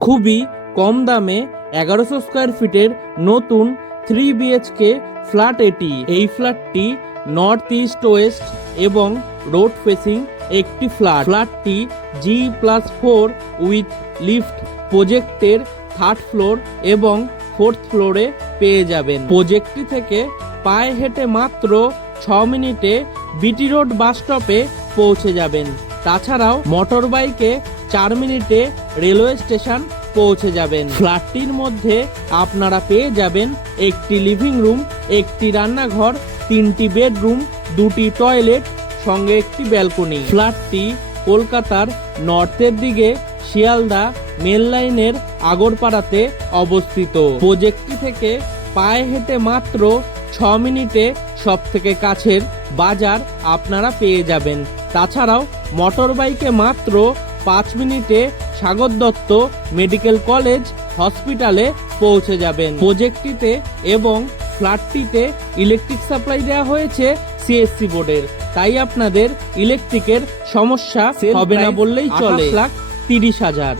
খুবই কম দামে 1100 স্কোয়ার ফিটের নতুন 3 বিএইচকে ফ্ল্যাট এটি। এই ফ্ল্যাটটি নর্থ ইস্ট ওয়েস্ট এবং রোড ফেসিং একটি ফ্ল্যাটটি G+4 উইথ লিফট প্রজেক্টের 3rd ফ্লোর এবং 4th ফ্লোরে পেয়ে যাবেন। প্রজেক্টটি থেকে পায়ে হেঁটে মাত্র 6 মিনিটে বিটি রোড বাস স্টপে পৌঁছে যাবেন। তাছাড়াও মোটর বাইকে 4 মিনিটে রেলওয়ে স্টেশন পৌঁছে যাবেন। ফ্ল্যাটটির মধ্যে আপনারা পেয়ে যাবেন একটি লিভিং রুম, একটি রান্নাঘর, 3টি বেডরুম, 2টি টয়লেট, সঙ্গে একটি ব্যালকনি। ফ্ল্যাটটি কলকাতার নর্থের দিকে শিয়ালদা মেল লাইনের আগরপাড়াতে অবস্থিত। প্রজেক্টটি থেকে পায়ে হেঁটে মাত্র 6 মিনিটে সবথেকে কাছের বাজার আপনারা পেয়ে যাবেন। তাছাড়াও মোটর বাইকে মাত্র 5 মিনিটে সাগর দত্ত মেডিকেল কলেজ হসপিটালে পৌঁছে যাবেন। প্রজেক্টটিতে এবং ফ্ল্যাটটিতে ইলেকট্রিক সাপ্লাই দেওয়া হয়েছে সিএসসি বোর্ডের, তাই আপনাদের ইলেকট্রিকের সমস্যা হবে না বললেই চলে। 28,30,000।